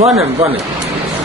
1 mg.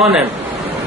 1 mg.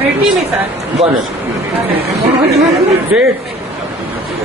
1 wait,